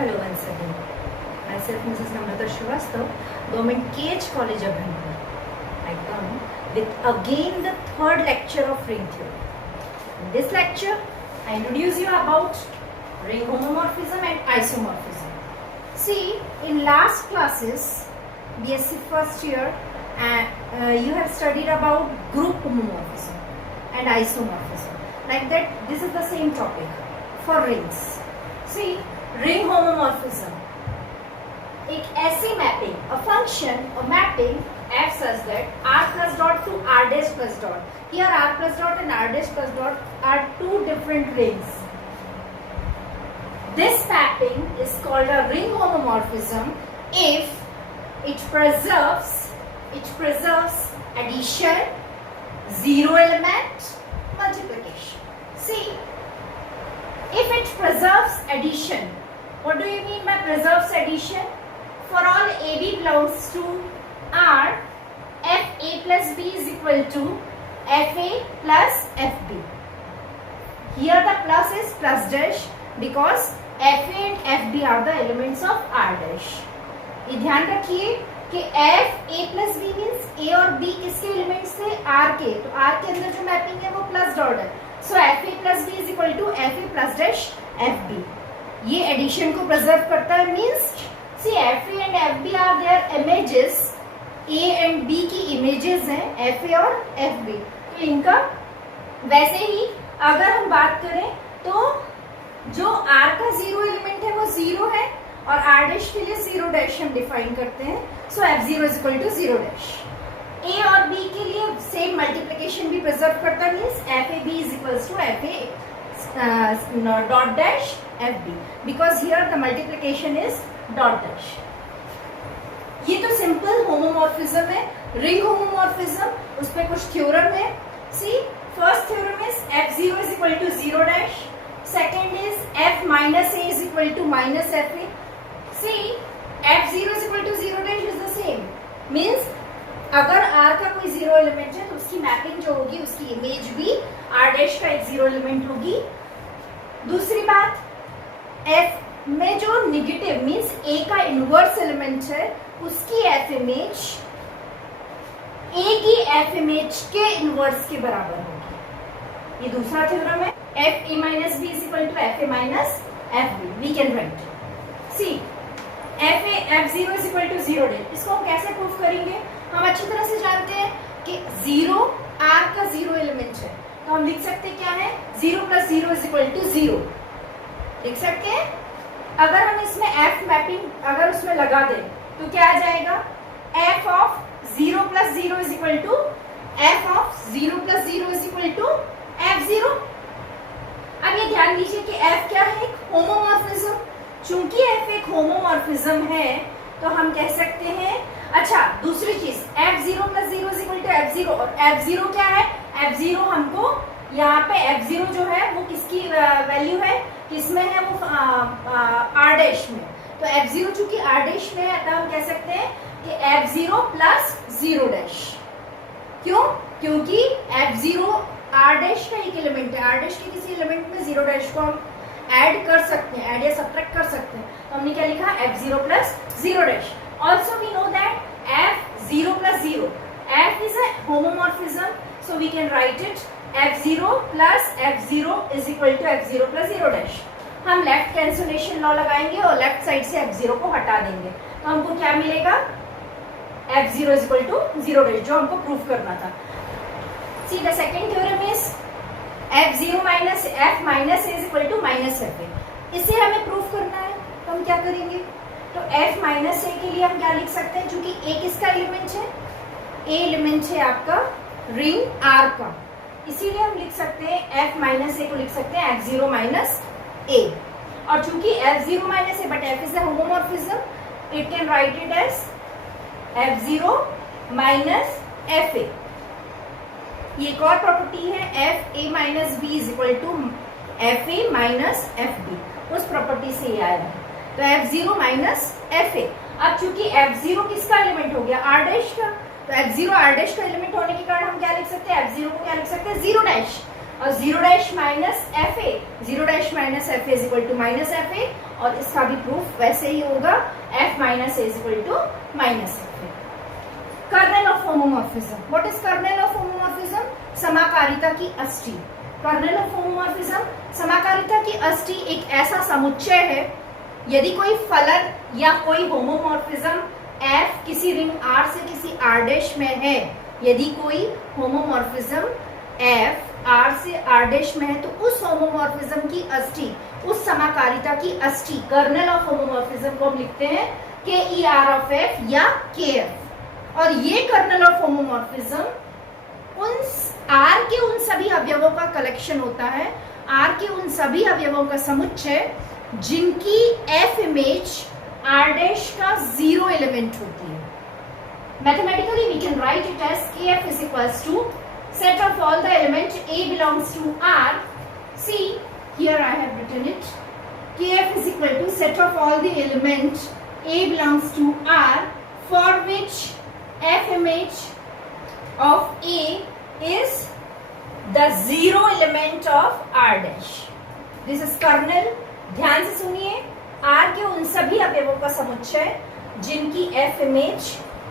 Hello once again. Myself Mrs. Namrata Shrivastava, Government KH College of Bangalore. I come with again the third lecture of ring theory. In this lecture, I introduce you about ring homomorphism and isomorphism. See, in last classes, BSc first year, you have studied about group homomorphism and isomorphism. Like that, this is the same topic for rings. See, ring homomorphism एक ऐसी mapping, a function, a mapping f such that r plus dot to r dash plus dot. Here r plus dot and r dash plus dot are two different rings. This mapping is called a ring homomorphism if it preserves addition, zero element, multiplication. See, if it preserves addition, what do you mean by preserves addition? For all AB belongs to R, FA plus B is equal to FA plus FB. Here the plus is plus dash because FA and FB are the elements of R dash. ये ध्यान रखिए कि FA plus B means A और B किसके elements थे? R के. तो R के अंदर जो मैपिंग है वो plus dot है. So FA plus B is equal to FA plus dash FB. ये एडिशन को प्रिजर्व करता है means see FA and FB are their images. A and B की इमेजेस हैं FA और FB. तो इनका वैसे ही अगर हम बात करें तो जो R का जीरो एलिमेंट है वो जीरो है और R डैश के लिए जीरो डैश हम डिफाइन करते हैं. So F0 is equal to zero dash. A और B के लिए सेम मल्टीप्लिकेशन भी प्रिजर्व करता है means FAB is equals to FA dot dash FB because here the multiplication is dot dash. ये तो सिंपल होमोमॉर्फिज्म है. रिंग होमोमॉर्फिज्म उस पे कुछ थ्योरम है. See first theorem is F0 is equal to zero dash. Second is F minus A is equal to minus FA. See F0 is equal to zero dash is the same means अगर R का कोई zero element है तो उसकी mapping जो होगी उसकी image भी R डैश का एक जीरो एलिमेंट होगी. दूसरी बात F में जो निगेटिव मींस A का इनवर्स एलिमेंट है उसकी F इमेज A की F इमेज के इनवर्स के बराबर होगी. ये दूसरा थ्योरम है. FA minus B is equal to FA minus FB. We can write. See, F0 is equal to zero dash. इसको हम कैसे प्रूव करेंगे? हम अच्छी तरह से जानते हैं कि जीरो R का जीरो एलिमेंट है तो हम लिख सकते हैं क्या है? Zero plus zero is equal to zero. लिख सकते हैं. अगर हम इसमें F मैपिंग अगर उसमें लगा दें तो क्या आ जाएगा? F of zero plus zero is equal to F of zero plus zero is equal to F0. अब ये ध्यान दीजिए कि F क्या है? एक होमोमॉर्फिज्म. चूंकि F एक होमोमॉर्फिज्म है तो हम कह सकते हैं. अच्छा, दूसरी चीज F0 plus zero is equal to F0 और F0 क्या है? F0 हमको यहाँ पे F0 जो है वो किसकी वैल्यू है? किसमें है वो? R डैश में. तो F0 चूंकि R डैश में है तो हम कह सकते हैं कि F0 प्लस जीरो डैश. क्यों? क्योंकि F0 R डैश का एक एलिमेंट है. R डैश के किसी एलिमेंट में जीरो डैश को हम ऐड कर सकते हैं, ऐड या सब्ट्रैक्ट कर सकते हैं. तो हमने क्या लिखा? F0 plus zero dash. Also we know that F0 plus 0. F is a homomorphism, so we can write it F0 plus F0 is equal to F0 plus 0 dash. हम लेफ्ट कैंसलेशन लॉ लगाएंगे और left side से F0 को हटा देंगे तो हमको क्या मिलेगा? F0 is equal to 0 dash जो हमको प्रूफ करना था. See the second theorem is F0 minus F minus A is equal to minus FA. इसे हमें प्रूफ करना है तो हम क्या करेंगे? तो F माइनस ए के लिए हम क्या लिख सकते हैं? क्योंकि A किसका एलिमेंट है? A एलिमेंट है आपका रिंग R का. इसीलिए हम लिख सकते हैं F माइनस ए को लिख सकते हैं F0 माइनस A. और चूंकि F0 minus A but F is a homomorphism it can write it as F0 minus FA. ये एक और प्रॉपर्टी है FA minus B is equal to FA minus FB. उस प्रॉपर्टी से ये आया है. तो F0 माइनस FA. अब चूंकि F0 किसका एलिमेंट हो गया? R डैश का. तो F0 R डैश का एलिमेंट होने के कारण हम क्या लिख सकते हैं? F0 को क्या लिख सकते हैं? Zero dash. और zero dash minus FA. Zero dash minus FA is equal to minus FA और इसका भी प्रूफ वैसे ही होगा, f minus A equal to minus F. Kernel of homomorphism, what is kernel of homomorphism? समाकारिता की अष्टी। कर्नेल ऑफ होमोमॉर्फिज्म, समाकारिता की अष्टी एक ऐसा समुच्चय है, यदि कोई फलन या कोई होमोमॉर्फिज्म f किसी रिंग R से किसी R डैश में है, यदि कोई होमोमॉर्फिज्म f R से R डैश में है, तो उस होमोमॉर्फिज्म की अष्टी, उस समाकारिता की अष्टी, कर्नेल ऑफ होमोमॉर्फिज्म को हम लिखते हैं KER ऑफ f या KF। और ये कर्नेल ऑफ होमोमॉर्फिज्म उन R के उन सभी अवयवों का कलेक्शन होता है, R के उन सभी अवयवों का समुच्चय जिनकी f इमेज R डैश का 0 एलिमेंट होती है। Mathematically we can write it as KF is equals to set of all the element A belongs to R. See, here I have written it. KF is equal to set of all the element A belongs to R for which F image of A is the 0 element of R dash. This is kernel. ध्यान से सुनिए, R के उन सभी अवयवों का समुच्चय जिनकी F इमेज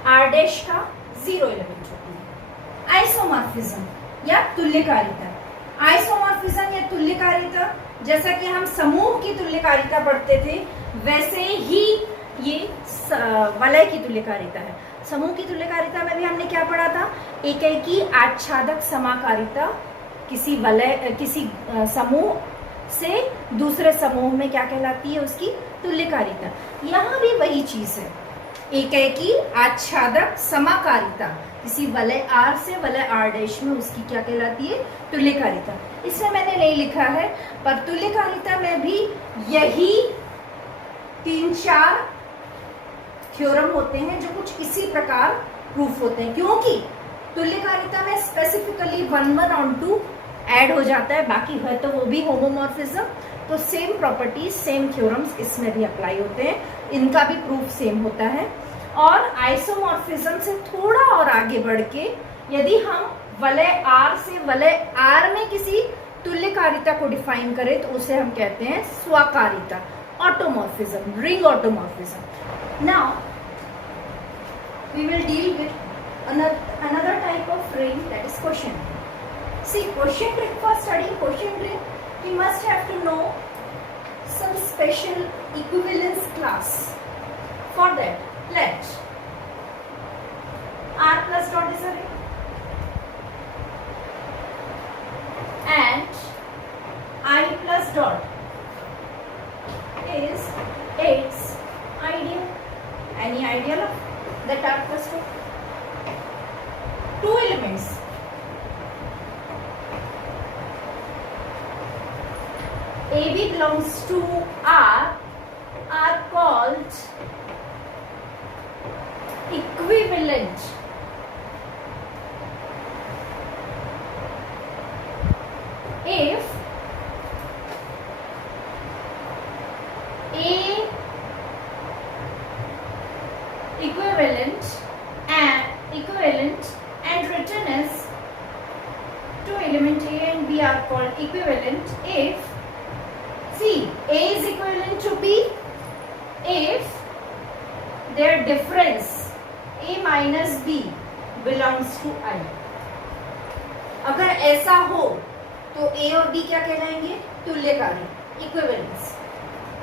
R डैश का 0 एलिमेंट होती है। आइसोमॉर्फिज्म या तुल्यकारिता। आइसोमॉर्फिज्म या तुल्यकारिता, जैसा कि हम समूह की तुल्यकारिता पढ़ते थे, वैसे ही ये वलय की तुल्यकारिता है। समूह की तुल्यकारिता में भी हमने क्या पढ़ा था? एकाएकी आच्छादक समाकारिता, किसी वलय, किसी समूह से दूसरे समूह में क्या कहलाती है? उसकी तुल्यकारिता। यहाँ भी वही चीज है, एकाएकी आच्छादक समाकारिता, किसी वलय R से वलय R डैश में उसकी क्या कहलाती है? तुल्यकारिता। इसमें मैंने नहीं लिखा है, पर तुल्यकारिता में भी यही 3-4 थ्योरम होते हैं जो कुछ इसी प्रकार प्रूफ होते हैं, क्योंकि तुल्यकारिता में स्पेसिफिकली 1 ऑन 2 ऐड हो जाता है, बाकी है तो वो भी होमोमॉर्फिज्म। तो सेम प्रॉपर्टीज, सेम थ्योरम्स इसमें भी अप्लाई होते हैं, इनका भी प्रूफ सेम होता है। और आइसोमॉर्फिज्म से थोड़ा और आगे बढ़ के यदि हम वलय R से वलय R में किसी तुल्यकारिता को डिफाइन करें तो उसे हम कहते हैं स्वकारिता, automorphism, ring automorphism. Now we will deal with another type of ring, that is quotient ring. See, quotient ring, for studying quotient ring, we must have to know some special equivalence class. For that, let R plus dot is a ring and I plus dot is its ideal. Any ideal of that R plus dot? Two elements. AB belongs to R are called equivalent. If A equivalent and written as two element A and B are called equivalent if, see, A is equivalent to B if their difference A minus B belongs to I. अगर ऐसा हो तो A और B क्या कहलाएंगे? तुल्यकारी, equivalence.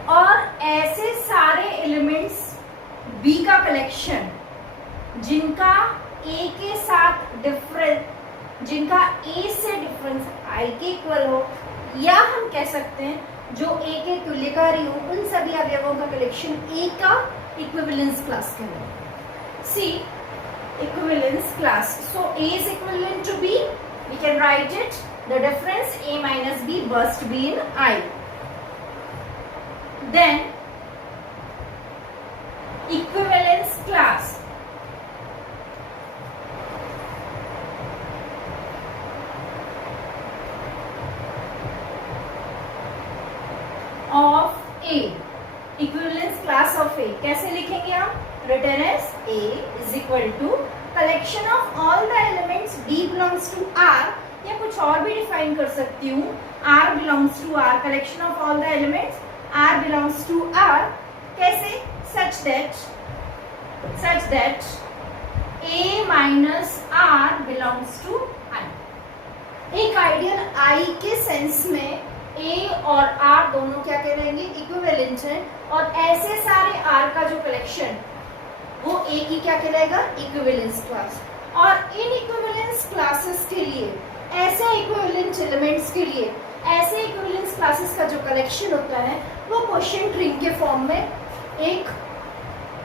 और ऐसे सारे एलिमेंट्स B का कलेक्शन जिनका A के साथ डिफरेंस, जिनका A से डिफरेंस I के इक्वल हो, या हम कह सकते हैं जो A के तुल्यकारी हो, उन सभी अवयवों का कलेक्शन A का इक्विवेलेंस क्लास कहलाएगा। See, equivalence class. So A is equivalent to B, we can write it, the difference A minus B must be in I. Then equivalence class of A, equivalence class of A कैसे लिखेंगे हम? Written as A is equal to collection of all the elements D belongs to R, या कुछ और भी define कर सकती हूँ, R belongs to R, collection of all the elements R belongs to R, कैसे? such that A minus R belongs to I. एक ideal I के सेंस में A और R दोनों क्या कहलाएंगे? इक्विवेलेंट है, और ऐसे सारे R का जो कलेक्शन वो A की क्या कहलाएगा? Equivalence class. और इन इक्विवेलेंस क्लासेस के लिए, ऐसे इक्विवेलेंट एलिमेंट्स के लिए, ऐसे इक्विवेलेंस क्लासेस का जो कलेक्शन होता है वो क्वोशिएंट रिंग के फॉर्म में एक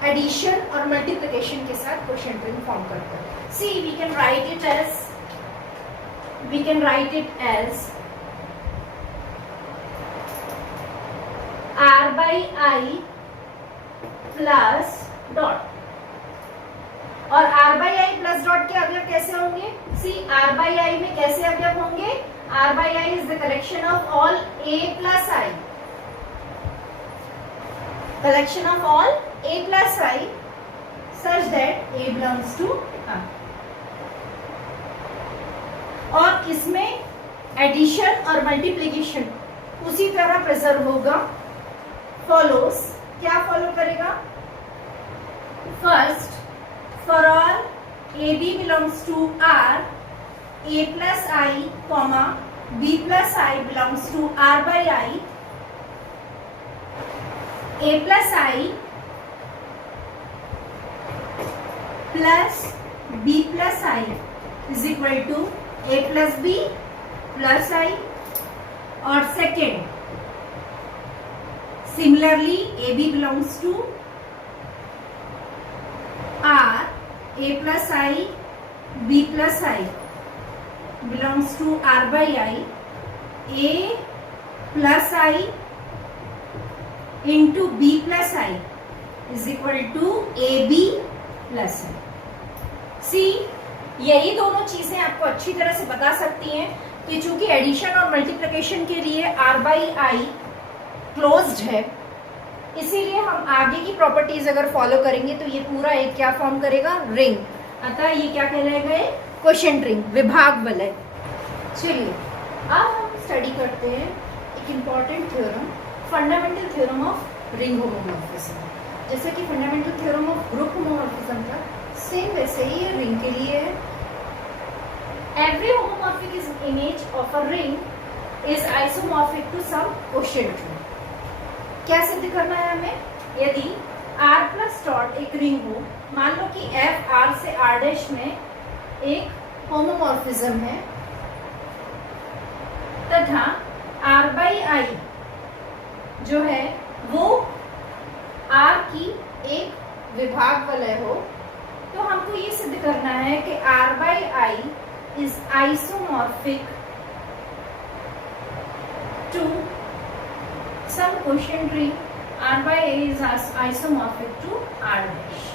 एडिशन और मल्टीप्लिकेशन के साथ क्वोशिएंट रिंग फॉर्म करता है। See we can write it as R by I plus dot, और R by I plus dot के अवयव कैसे होंगे? सी R by I में कैसे अवयव होंगे? R by I is the collection of all A plus I, collection of all A plus I such that A belongs to R। और इसमें एडिशन और मल्टीप्लिकेशन उसी तरह प्रिजर्व होगा। फॉलोस, क्या फॉलो करेगा? First, for all AB belongs to R, A plus I, B plus I belongs to R by I, A plus I plus B plus I is equal to A plus B plus I। और second, similarly AB belongs to R, A plus I, B plus I belongs to R by I, A plus I into B plus I is equal to AB plus I। सी यही दोनों चीजें आपको अच्छी तरह से बता सकती हैं कि चूंकि एडिशन और मल्टीप्लिकेशन के लिए R by I क्लोज्ड है, इसीलिए हम आगे की प्रॉपर्टीज अगर फॉलो करेंगे तो ये पूरा एक क्या फॉर्म करेगा? रिंग। अतः ये क्या कहलाएगा? क्वोशिएंट रिंग, विभाग वलय। चलिए अब हम स्टडी करते हैं एक important theorem, fundamental theorem of ring homomorphism. जैसे कि fundamental theorem of group homomorphism था, सेम वैसे ही ये रिंग के लिए है। Every homomorphic image of a ring is isomorphic to some quotient ring. क्या सिद्ध करना है हमें? यदि R प्लस डॉट एक रिंग हो, मान लो कि F R से R डैश में एक होमोमॉर्फिज्म है, तथा R by I जो है वो R की एक विभाग वलय हो, तो हमको ये सिद्ध करना है कि R by I is isomorphic to some quotient ring, R by A is isomorphic to R dash।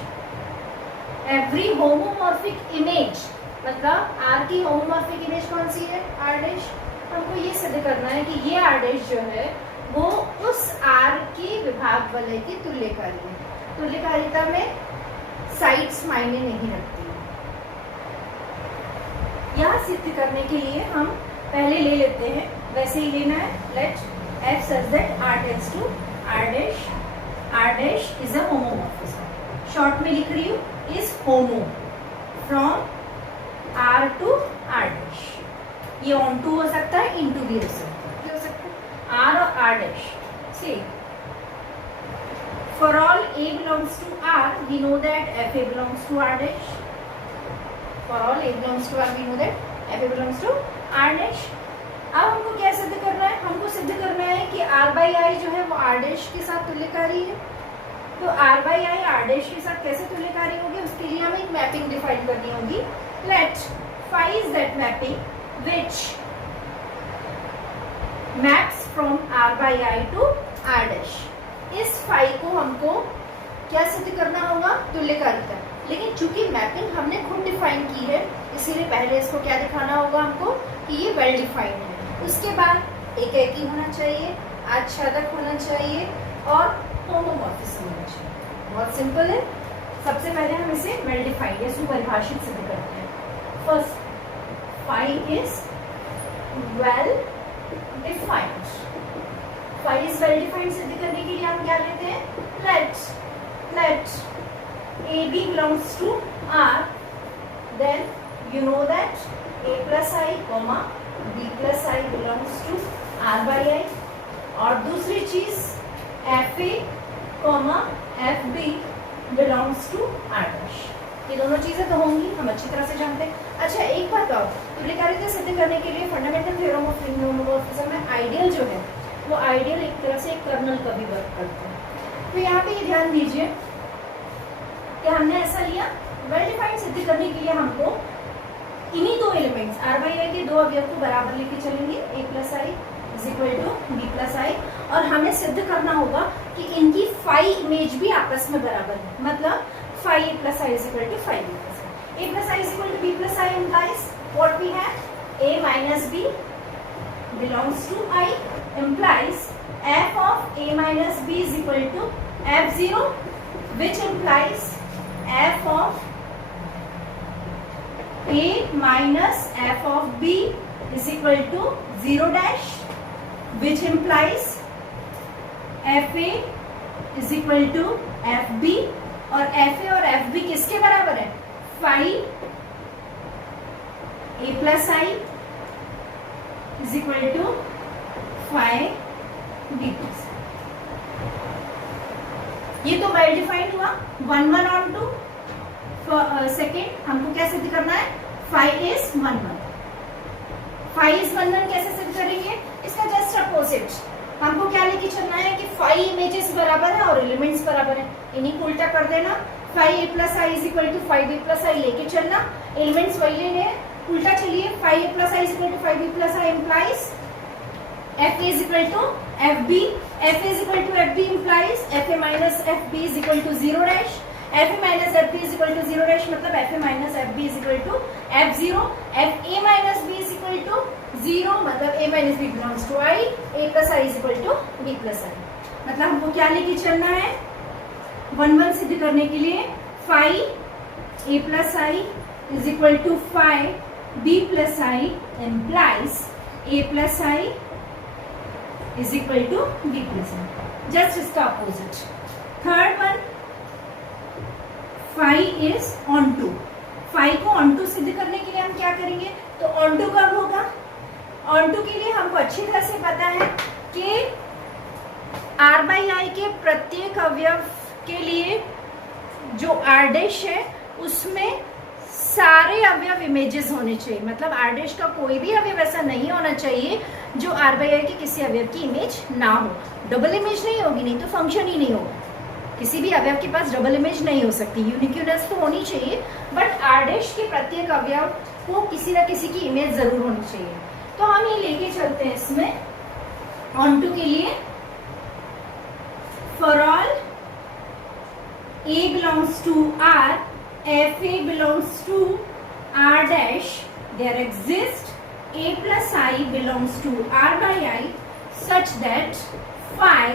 Every homomorphic image, मतलब R की homomorphic image कौन सी है? R dash। हमको ये सिद्ध करना है कि ये R dash जो है वो उस R की विभाग वलय की तुल्यकारी है। तुल्यकारिता में साइड्स मायने नहीं रखती। यह सिद्ध करने के लिए हम पहले ले लेते हैं, वैसे ही लेना है, late F such that R tends to R dash is a homomorphism। Short में लिख रही हूँ, is homo from R to R dash। ये on to हो सकता है, into भी हो सकता है, क्या हो सकता है? R और R dash। See, for all A belongs to R, we know that FA belongs to R dash। For all A belongs to R, we know that FA belongs to R dash। अब हमको क्या सिद्ध करना है? हमको सिद्ध करना है कि R by I जो है वो R dash के साथ तुल्यकारी है। तो R by I R dash के साथ कैसे तुल्यकारी होगी? उसके लिए हमें एक मैपिंग डिफाइन करनी होगी। Let phi is that mapping which maps from R by I to R dash। इस phi को हमको क्या सिद्ध करना होगा? तुल्यकारिता। लेकिन चूंकि मैपिंग हमने खुद डिफाइन की है, इसीलिए पहले इसको क्या दिखाना होगा हमको कि ये वेल डिफाइंड है। उसके बाद एक एकी होना चाहिए, आच्छादक होना चाहिए और होमोमॉर्फिज्म होना चाहिए। बहुत सिंपल है। सबसे पहले हम इसे वेल डिफाइंड या सुपरिभाषित सिद्ध करते हैं। First, phi is well defined। Phi is well defined सिद्ध करने के लिए हम क्या लेते हैं, let A B belongs to R, then you know that a plus I comma b plus I belongs to r by I, और दूसरी चीज F A comma F B belongs to R dash. ये दोनों चीजें तो होंगी, हम अच्छी तरह से जानते हैं। अच्छा एक बात कहो, त्रिकारिता सिद्ध करने के लिए fundamental theorem of ring homomorphism में आइडियल जो है वो आइडियल एक तरह से एक कर्नल का भी वर्क करता है। तो यहाँ पे ये ध्यान दीजिए कि हमने ऐसा लिया, वेल डिफाइंड सिद्ध करने के लिए हमको इन्हीं दो एलिमेंट्स आर बाई आई के दो अवयव को बराबर लेके चलेंगे, A plus I is equal to B plus I, और हमें सिद्ध करना होगा कि इनकी फाई इमेज भी आपस में बराबर है, मतलब phi A plus I is equal to phi B plus I. A plus I is equal to B plus I implies what we have, a minus b belongs to I implies f of a minus b is equal to f0, which implies f of a minus f of b is equal to 0 dash, which implies f a is equal to f b, और f a और f b किसके बराबर है, phi a plus I is equal to phi b plus I। ये तो well defined हुआ 1 1 on 2। Second हमको क्या सिद्ध करना है, फाई इज 1 1। फाई इज 1 1 कैसे सिद्ध करेंगे, इसका जस्ट अपोजिट हमको क्या लेके चलना है कि फाई इमेजेस बराबर है और एलिमेंट्स बराबर है, इन्हीं को उल्टा कर देना। Phi A plus I is equal to phi B plus I लेके चलना, एलिमेंट्स वही लेने हैं, उल्टा चलिए। Phi A plus I is equal to phi B plus I implies F A is equal to F B, F A is equal to F B implies F A minus F B is equal to 0 dash, F A minus F B is equal to 0 dash मतलब F A minus F B is equal to F 0, F A minus B is equal to 0 मतलब A minus B belongs to I, A plus I is equal to B plus I. मतलब हमको क्या लेके चलना है, 1 1 सिद्ध करने के लिए phi A plus I is equal to phi B plus I implies a plus I is equal to b plus I, just इसका opposite। Third one, phi is onto, phi को onto सिद्ध करने के लिए हम क्या करेंगे, तो onto कब होगा, onto के लिए हमको अच्छी तरह से पता है कि r by I के प्रत्येक अवयव के लिए जो r डैश है उसमें सारे अवयव इमेजेस होने चाहिए, मतलब आर डैश का कोई भी अवयव ऐसा नहीं होना चाहिए जो आर बाई आई के किसी अवयव की इमेज ना हो। डबल इमेज नहीं होगी, नहीं तो फंक्शन ही नहीं होगा। किसी भी अवयव के पास डबल इमेज नहीं हो सकती, यूनिक्यूनेस तो होनी चाहिए, बट आर डैश के proत्येक अवयव को किसी न किसी की इमेज जरूर होनी चाहिए। तो हम ये लेके चलते हैं इसमें ऑन टू के लिए, for all A belongs to R, f a belongs to r dash, there exists a plus I belongs to r by I such that phi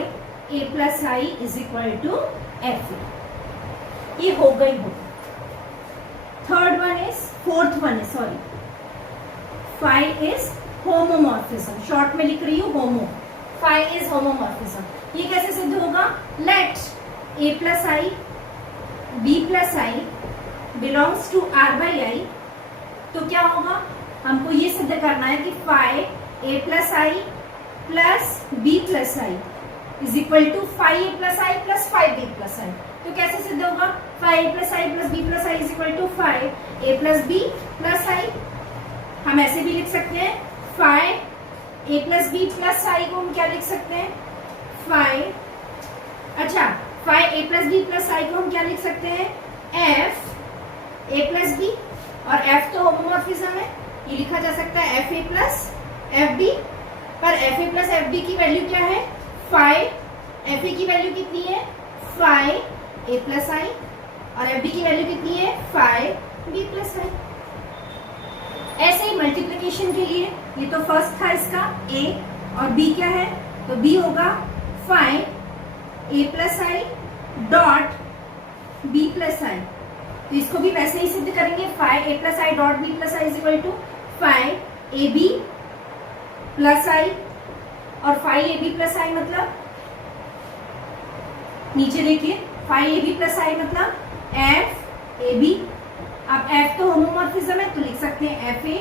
a plus I is equal to f a। ये हो गई हो। Third one is, fourth one is sorry, phi is homomorphism, short में लिख रही हूँ होमो, phi is homomorphism। ये कैसे सिद्ध होगा, let a plus I b plus I belongs to R by I, तो क्या होगा, हमको ये सिद्ध करना है कि phi A plus I plus B plus I is equal to phi A plus I plus phi B plus I. तो कैसे सिद्ध होगा, phi A plus I plus B plus I is equal to phi A plus B plus I. हम ऐसे भी लिख सकते हैं, phi A plus B plus I को हम क्या लिख सकते हैं, फाई, अच्छा phi A plus B plus I को हम क्या लिख सकते हैं, एफ ए प्लस बी, और f तो होमोमॉर्फिज्म है, ये लिखा जा सकता है F A plus F B, पर F A plus F B की वैल्यू क्या है, फाई, एफ ए की वैल्यू कितनी है, फाई ए प्लस आई, और एफ बी की वैल्यू कितनी है, फाई बी प्लस आई। ऐसे ही मल्टीप्लिकेशन के लिए, ये तो फर्स्ट था इसका a और b क्या है, तो b होगा phi a plus I dot b plus I, तो इसको भी वैसे ही सिद्ध करेंगे, phi A plus I dot b plus I is equal to phi a b plus I और phi a b plus I मतलब, नीचे देखिए, phi a b plus I मतलब एफ ए बी। अब एफ तो होमोमॉर्फिज्म है तो लिख सकते हैं एफ ए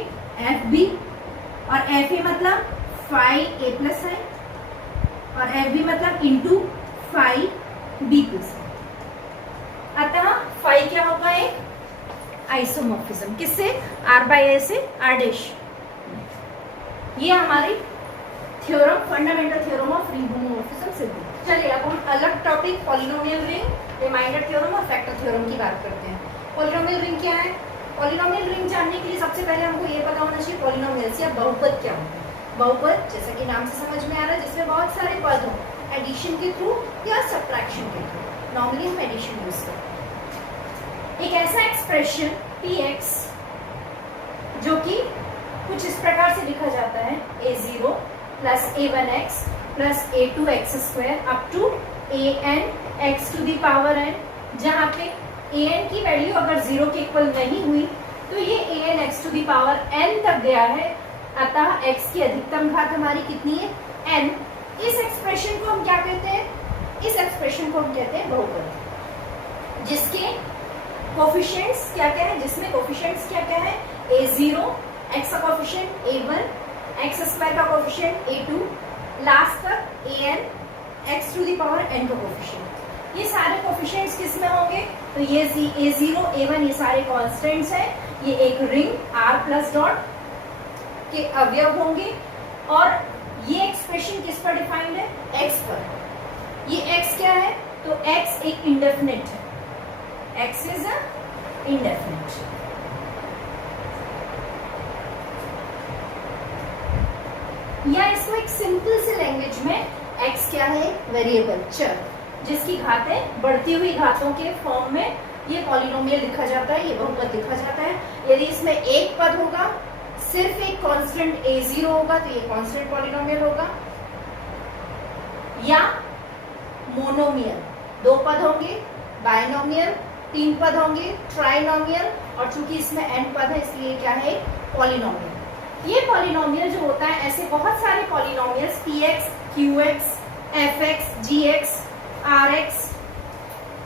एफ बी, और एफ ए मतलब फाई ए प्लस आई और एफ बी मतलब इंटू फाई बी प्लस आई। अतः फाई क्या होगा, एक आइसोमॉर्फिज्म, किससे, आर बाई ए से आर डैश। ये हमारी theorem, fundamental theorem of ring homomorphism सिद्ध है। चलिए अब हम अलग topic polynomial ring, remainder theorem और फैक्टर थ्योरम की बात करते हैं। पॉलिनोमियल रिंग क्या है? पॉलिनोमियल रिंग जानने के लिए सबसे पहले हमको ये पता होना चाहिए पॉलिनोमियल्स या बहुपद क्या होता है। बहुपद जैसा कि नाम से समझ में आ रहा है, जिसमें बहुत सारे पद हो, एडिशन के थ्रू या सब्ट्रैक्शन के थ्रू। नॉर्मली हम एडिशन यूज करते हैं। एक ऐसा एक्सप्रेशन px जो कि कुछ इस प्रकार से लिखा जाता है a0 plus a1x plus a2x square up to an x to the power n, जहाँ पे an की वैल्यू अगर 0 के इक्वल नहीं हुई तो ये an x to the power n तक गया है। अतः x की अधिकतम घात हमारी कितनी है, n। इस एक्सप्रेशन को हम क्या कहते हैं, इस एक्सप्रेशन को हम कहते हैं बहुपद, जिसके कोफिशिएंट्स क्या क्या है, जिसमें कोफिशिएंट्स क्या क्या है, a0 x का कोफिशिएंट a1, x स्क्वायर का कोफिशिएंट a2, लास्ट तक an x to the power n का कोफिशिएंट। ये सारे कोफिशिएंट्स किस में होंगे, तो ये a0 a1 ये सारे कांस्टेंट्स हैं। ये एक रिंग r प्लस डॉट के अवयव होंगे और ये एक्सप्रेशन किस पर डिफाइंड है, x पर। ये x क्या है, तो x एक इंडेफिनिट है, x इज अ इंडेफिनिट। या इसको एक सिंपल से लैंग्वेज में x क्या है, वेरिएबल, चर, जिसकी घातें बढ़ती हुई घातों के फॉर्म में ये पॉलिनोमियल लिखा जाता है, ये बहुपद लिखा जाता है। यदि इसमें एक पद होगा, सिर्फ एक कांस्टेंट a0 होगा तो ये कांस्टेंट पॉलिनोमियल होगा। या मोनोमियल, दो पद होंगे, बायनोमियल, तीन पद होंगे, ट्राइनोमियल, और चूंकि इसमें n पद है इसलिए क्या है, पॉलिनोमियल। ये पॉलिनोमियल जो होता है, ऐसे बहुत सारे polynomials px, qx, fx, gx, rx,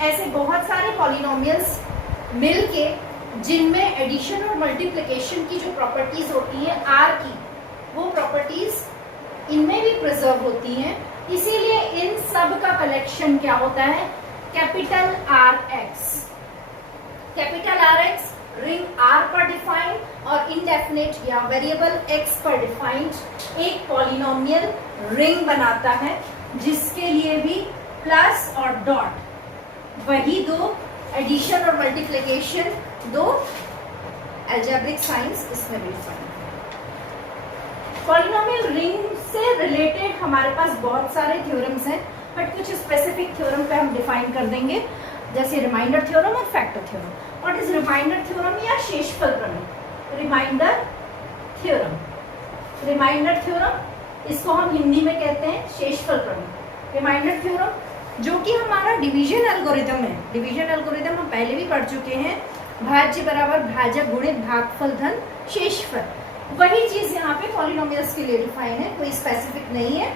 ऐसे बहुत सारे पॉलिनोमियल्स मिलके जिनमें एडिशन और मल्टीप्लिकेशन की जो प्रॉपर्टीज होती हैं r की, वो प्रॉपर्टीज इनमें भी प्रिजर्व होती हैं। इसीलिए इन सब का कलेक्शन क्या होता है, capital Rx। Capital Rx ring R पर डिफाइंड और इंडेफिनिट या वेरिएबल x पर डिफाइंड एक पॉलिनोमियल रिंग बनाता है, जिसके लिए भी प्लस और डॉट, वही दो एडिशन और मल्टीप्लिकेशन, दो अलजेब्रिक साइंस इसमें भी डिफाइंड। पॉलिनोमियल रिंग से रिलेटेड हमारे पास बहुत सारे थ्योरम्स हैं, बट कुछ स्पेसिफिक थ्योरम पे हम डिफाइन कर देंगे, जैसे रिमाइंडर थ्योरम और factor theorem. What is remainder theorem या शेषफल प्रमेय? रिमाइंडर थ्योरम, रिमाइंडर थ्योरम इसको हम हिंदी में कहते हैं शेषफल प्रमेय। रिमाइंडर थ्योरम जो कि हमारा डिवीजन एल्गोरिथम है, डिवीजन एल्गोरिथम हम पहले भी पढ़ चुके हैं, भाज्य बराबर भाजक गुणित भागफल धन शेषफल, वही चीज यहाँ पे पॉलिनोमियल्स के लिए डिफाइन है, कोई स्पेसिफिक नहीं है।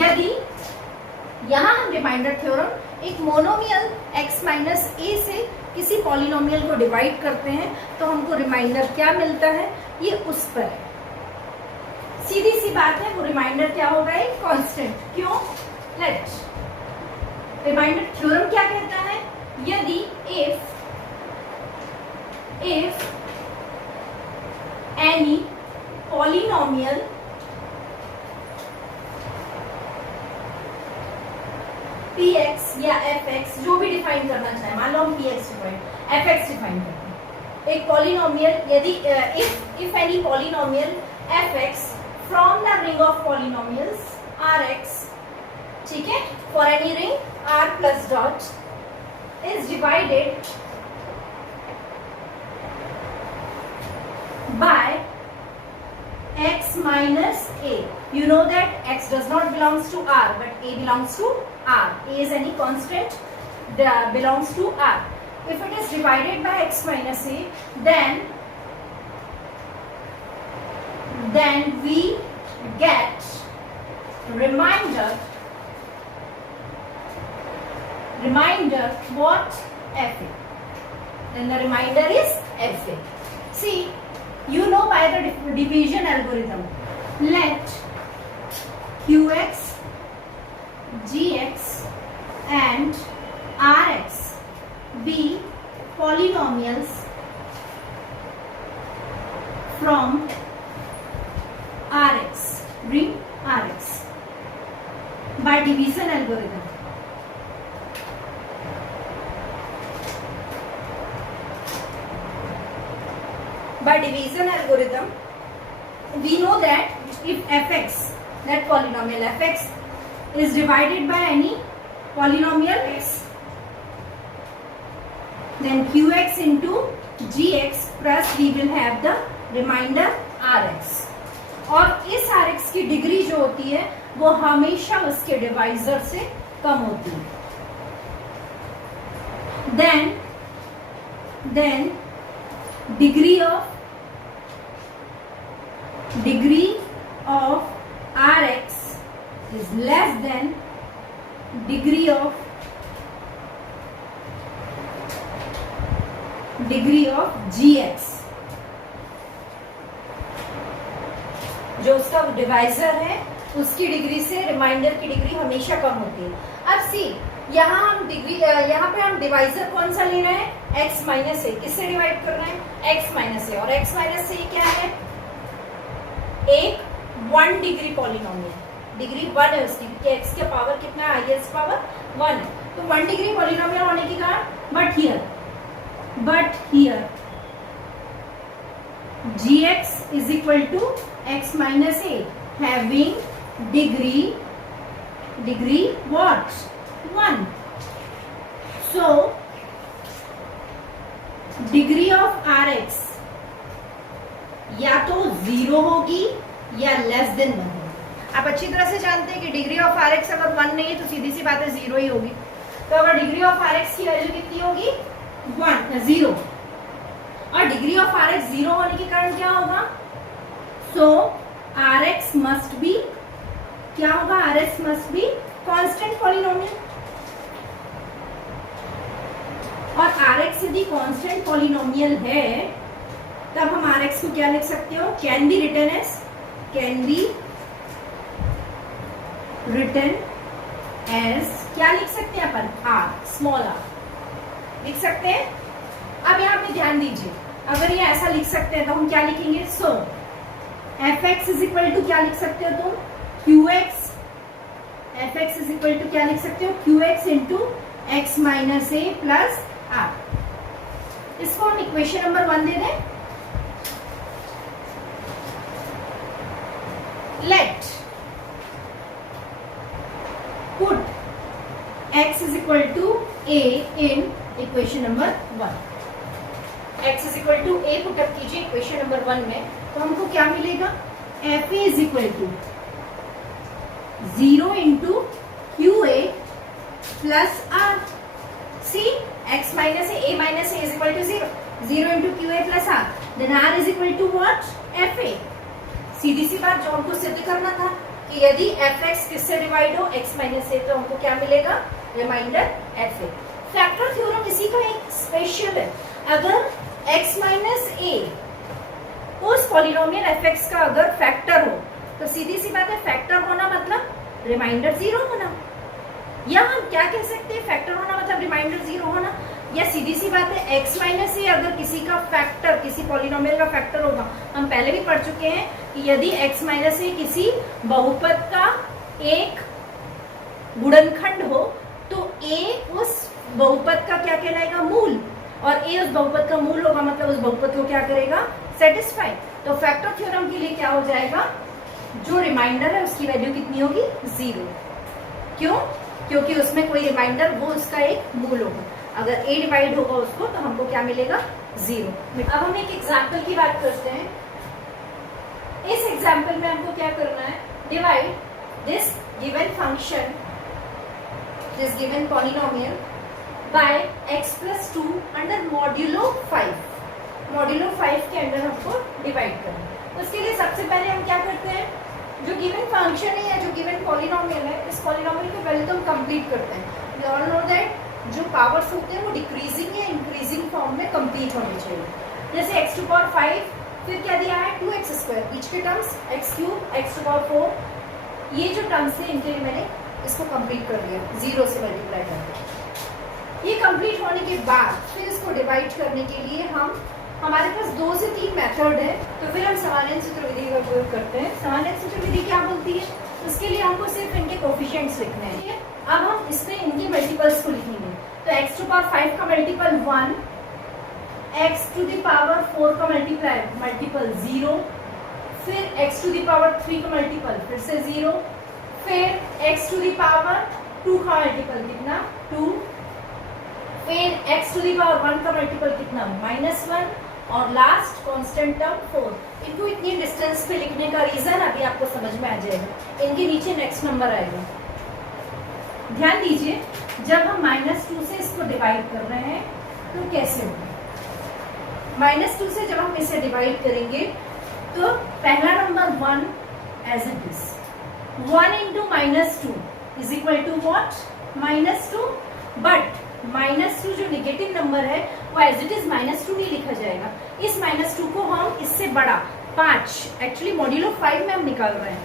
यदि यहाँ हम रिमाइंडर थ्योरम एक मोनोमियल x माइनस ए से किसी पॉलिनोमियल को डिवाइड करते हैं तो हमको रिमाइंडर क्या मिलता है, ये उस पर है। सीधी सी बात है, वो रिमाइंडर क्या होगा, एक कांस्टेंट। क्यों? लेट रिमाइंडर थ्योरम क्या कहता है, यदि इफ एनी पॉलिनोमियल px या fx जो भी डिफाइन करना चाहे, मान लो हम px डिफाइन, fx डिफाइन करते हैं, एक पॉलिनोमियल यदि if any polynomial fx from the ring of polynomials rx, ठीक है, for any ring r plus dot is divided by x minus a. You know that x does not belongs to r, but a belongs to r. A is any constant that belongs to r. If it is divided by x minus a, then we get Reminder what? Fa. Then the remainder is Fa. See, you know by the division algorithm, let Qx, Gx and Rx be polynomials from Rx, ring Rx, by division algorithm. By division algorithm, we know that if fx, that polynomial fx, is divided by any polynomial x, then qx into gx plus we will have the remainder rx. और इस rx की degree जो होती है वो हमेशा उसके divisor से कम होती है. Then degree of Rx is less than degree of Gx. जो उसका डिवाइजर है उसकी डिग्री से रिमाइंडर की डिग्री हमेशा कम होती है. अब सी, यहाँ हम डिग्री, यहाँ पे हम डिवाइजर कौन सा ले रहे हैं? x माइनस ए. किससे डिवाइड कर रहे हैं? x माइनस ए. और x माइनस ए क्या है? एक 1 डिग्री पॉलिनोमियल. डिग्री 1 है उसकी, क्योंकि x के पावर कितना है? हाईएस्ट पावर 1 है. तो 1 डिग्री पॉलिनोमियल होने के कारण but here gx is equal to x minus a, having degree what? 1. So degree of Rx या तो 0 होगी या लेस देन 1 होगी. आप अच्छी तरह से जानते हैं कि डिग्री ऑफ Rx अगर 1 नहीं है तो सीधी सी बात है 0 ही होगी. तो अगर डिग्री ऑफ Rx की वैल्यू कितनी होगी? 0. और डिग्री ऑफ Rx 0 होने के कारण क्या होगा? सो Rx मस्ट बी, क्या होगा? Rx must be constant polynomial. और Rx यदि कांस्टेंट पॉलिनोमियल है तब हम Rx को क्या लिख सकते हो? कैन बी रिटन एज क्या लिख सकते हैं अपन? r, स्मॉल r लिख सकते हैं. अब यहाँ पे ध्यान दीजिए, अगर ये ऐसा लिख सकते हैं तो हम क्या लिखेंगे? So fx is equal to क्या लिख सकते हो तुम? qx. fx is equal to क्या लिख सकते हो? qx into X minus A plus r. इसको हम इक्वेशन नंबर 1 दे दें. Let put x is equal to a इन equation number 1. x is equal to A put up कीजिए इक्वेशन नंबर 1 में, तो हमको क्या मिलेगा? F A is equal to 0 into q a plus r. See, x minus a minus a is equal to 0 into q a plus r. Then r is equal to what? F a. सीधी सी बात जो हमको सिद्ध करना था कि यदि एफ एक्स किससे डिवाइड हो? x माइनस ए, तो हमको क्या मिलेगा? Reminder f a. Factor theorem इसी का एक स्पेशल है. अगर x माइनस ए उस पॉलिनोमियल fx का अगर फैक्टर हो तो सीधी सी बात है फैक्टर होना मतलब रिमाइंडर 0 होना. या हम क्या कह सकते हैं? फैक्टर होना मतलब रिमाइंडर 0 होना. या सीधी सी बात है x माइनस ए अगर किसी का फैक्टर, किसी पॉलिनोमियल का फैक्टर होगा, हम पहले भी पढ़ चुके हैं कि यदि x माइनस ए किसी बहुपद का एक गुणनखंड हो तो a उस बहुपद का क्या कहलाएगा? मूल. और a उस बहुपद का मूल होगा मतलब उस बहुपद को क्या करेगा? सेटिस्फाई. तो फैक्टर थ्योरम के लिए क्या हो जाएगा? जो रिमाइंडर है उसकी वैल्यू कितनी होगी? 0. क्यों? क्योंकि उसमें कोई रिमाइंडर, वो उसका एक मूल होगा. अगर a डिवाइड होगा उसको तो हमको क्या मिलेगा? 0. अब हम एक एग्जाम्पल की बात करते हैं. इस एग्जाम्पल में हमको क्या करना है? Divide this given function, this given polynomial bye x plus 2 under modulo 5. Modulo 5 के अंडर हमको डिवाइड करना है. उसके लिए सबसे पहले हम क्या करते हैं? जो गिवन फंक्शन है या जो गिवन पॉलिनोमियल है, इस पॉलिनोमियल को पहले तो हम कंप्लीट करते हैं. वी ऑल नो दैट जो पावर्स होते हैं वो डिक्रीजिंग या इंक्रीजिंग फॉर्म में कंप्लीट होने चाहिए. जैसे x टू पावर 5, फिर क्या दिया है 2x स्क्वायर, बीच के terms x cube, x to power 4, ये जो टर्म्स है इनके लिए मैंने इसको कंप्लीट कर दिया 0 से मल्टीप्लाई करके. ये कंप्लीट होने के बाद फिर इसको डिवाइड करने के लिए हमारे पास 2 से 3 मेथड है. तो फिर हम सामान्य सूत्र विधि का उपयोग करते हैं. सामान्य सूत्र विधि क्या बोलती है? उसके लिए हमको सिर्फ इनके कोफिशिएंट्स लिखने हैं. अब हम इसमें इनके मल्टीपल्स को लिखेंगे. तो x टू पावर 5 का multiple 1, x to the power 4 का मल्टीपल 0, फिर x टू द पावर 3 का मल्टीपल फिर से 0, फिर x टू द पावर 2 का मल्टीपल कितना 2, फिर x टू द पावर 1 का मल्टीपल कितना -1, और लास्ट कांस्टेंट टर्म 4. इनको इतनी डिस्टेंस पे लिखने का रीजन अभी आपको समझ में आ जाएगा. इनके नीचे नेक्स्ट नंबर आएगा. ध्यान दीजिए, जब हम -2 से इसको डिवाइड कर रहे हैं तो कैसे होगा. -2 से जब हम इसे डिवाइड करेंगे तो पहला number 1 as it is. 1 into -2 is equal to what -2. But -2 जो नेगेटिव नंबर है वो एज इट इज -2 नहीं लिखा जाएगा. इस -2 को हम इससे बड़ा 5, एक्चुअली मॉड्यूलो 5 में हम निकाल रहे हैं.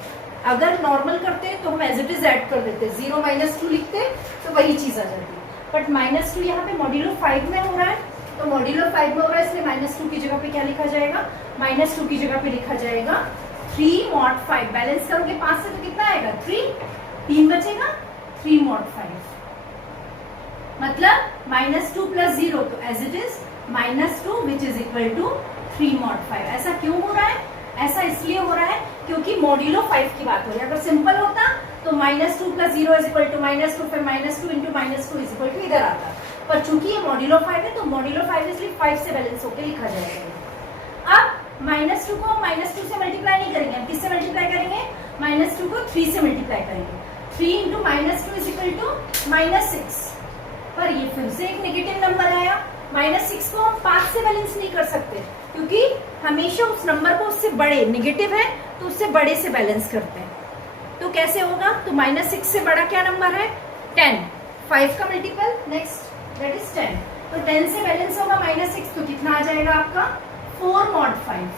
अगर नॉर्मल करते तो हम एज इट इज ऐड कर देते, 0 -2 लिखते तो वही चीज आ जाती. बट -2 यहाँ पे मॉड्यूलो 5 में हो रहा है, तो मॉड्यूलो 5 में हो रहा है इसलिए -2 की जगह पे क्या लिखा जाएगा, -2 की जगह पे लिखा जाएगा 3 mod 5. बैलेंस करोगे 5 से तो कितना आएगा 3, 3 बचेगा 3 mod 5. मतलब -2 प्लस 0 तो as it is -2 which is equal to 3 mod 5. ऐसा क्यों हो रहा है? ऐसा इसलिए हो रहा है क्योंकि मॉड्यूलो 5 की बात हो रही है. अगर सिंपल होता तो -2 प्लस 0 इज इक्वल टू -2, फिर -2 इंटू -2 इज इक्वल टू इधर आता. पर चूंकि ये मॉड्यूलो 5 है तो मॉड्यूलो 5 इसलिए 5 से बैलेंस होकर लिखा जाएगा. अब -2 को -2 से मल्टीप्लाई नहीं करेंगे, हम किससे मल्टीप्लाई करेंगे, -2 को 3 से मल्टीप्लाई करेंगे. 3 इंटू -2 इज इक्वल टू -6. पर ये फिर से एक नेगेटिव नंबर आया. -6 को हम 5 से बैलेंस नहीं कर सकते क्योंकि हमेशा उस नंबर को उससे बड़े, नेगेटिव है तो उससे बड़े से बैलेंस करते हैं. तो कैसे होगा, तो -6 से बड़ा क्या नंबर है 10. 5 का मल्टीपल नेक्स्ट दैट इज 10. तो 10 से बैलेंस होगा -6 तो कितना आ जाएगा आपका 4 mod 5.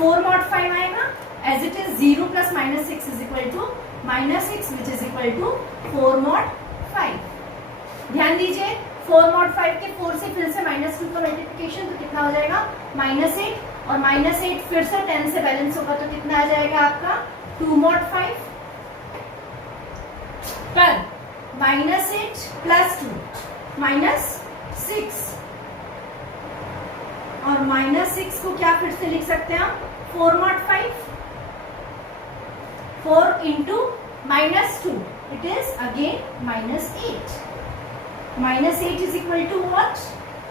4 mod 5 आएगा as it is 0 plus -6 is equal to -6 which is equal to 4 mod 5. ध्यान दीजिए 4 mod 5 के 4 से फिर से -2 का मल्टीप्लिकेशन तो कितना हो जाएगा -8, और -8 फिर से 10 से बैलेंस होगा तो कितना आ जाएगा आपका 2 mod 5. पर -8 प्लस 2 -6, और -6 को क्या फिर से लिख सकते हैं हम 4 mod 5. 4 into -2 it is again -8. -8 is equal to what,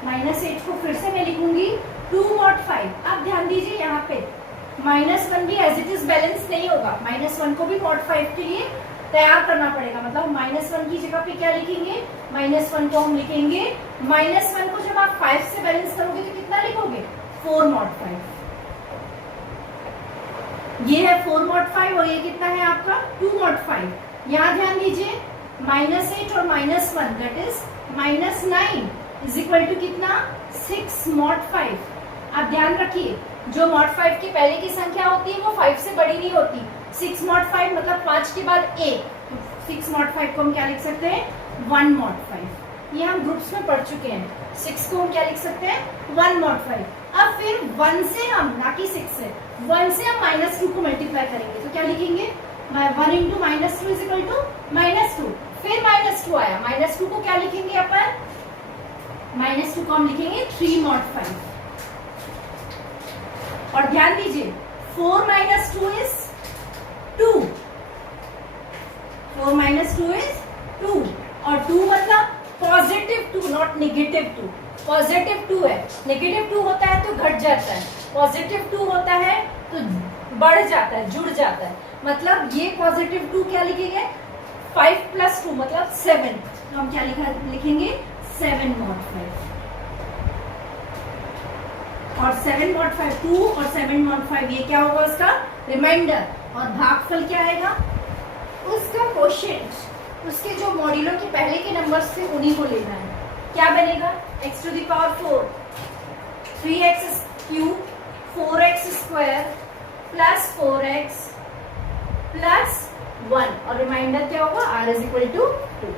-8 को फिर से मैं लिखूंगी 2 mod 5. अब ध्यान दीजिए यहाँ पे -1 भी एज इट इज बैलेंस नहीं होगा. -1 को भी mod 5 के लिए तैयार करना पड़ेगा. मतलब -1 की जगह पे क्या लिखेंगे, -1 को हम लिखेंगे, -1 को जब आप 5 से बैलेंस करोगे तो कितना लिखोगे 4 mod 5. ये है 4 mod 5 और ये कितना है आपका 2 mod 5. यहाँ ध्यान दीजिए -8 और -1 that is -9 is equal to कितना 6 mod 5. आप ध्यान रखिए जो mod 5 के पहले की संख्या होती है वो 5 से बड़ी नहीं होती. 6 mod 5 मतलब 5 के बाद 1, तो 6 mod 5 को हम क्या लिख सकते हैं 1 mod 5. ये हम ग्रुप्स में पढ़ चुके हैं. 6 को हम क्या लिख सकते हैं 1 mod 5. अब फिर 1 से हम, ना कि 6 से, 1 से हम -2 को मल्टीप्लाई करेंगे तो क्या लिखेंगे 1 इंटू -2 इज इक्वल टू -2. फिर -2 आया, -2 को क्या लिखेंगे अपन, -2 को हम लिखेंगे 3 mod 5. और ध्यान दीजिए 4 - 2 इज 2. 4 - 2 इज 2, और 2 मतलब पॉजिटिव 2 नॉट नेगेटिव 2. पॉजिटिव 2 है, नेगेटिव 2 होता है तो घट जाता है, पॉजिटिव 2 होता है तो बढ़ जाता है, जुड़ जाता है. मतलब ये पॉजिटिव 2 क्या लिखेंगे 5 + 2 मतलब 7. तो हम क्या लिखेंगे 7 mod 5. और 7/5 2 और 7/5 ये क्या होगा उसका रिमाइंडर, और भागफल क्या आएगा उसका कोशेंट, उसके जो मॉड्यूलो के पहले के नंबर्स थे उन्हीं को लेना है। क्या बनेगा x⁴ 3x³ 4x² plus 4x plus 1 और रिमाइंडर क्या होगा r = 2।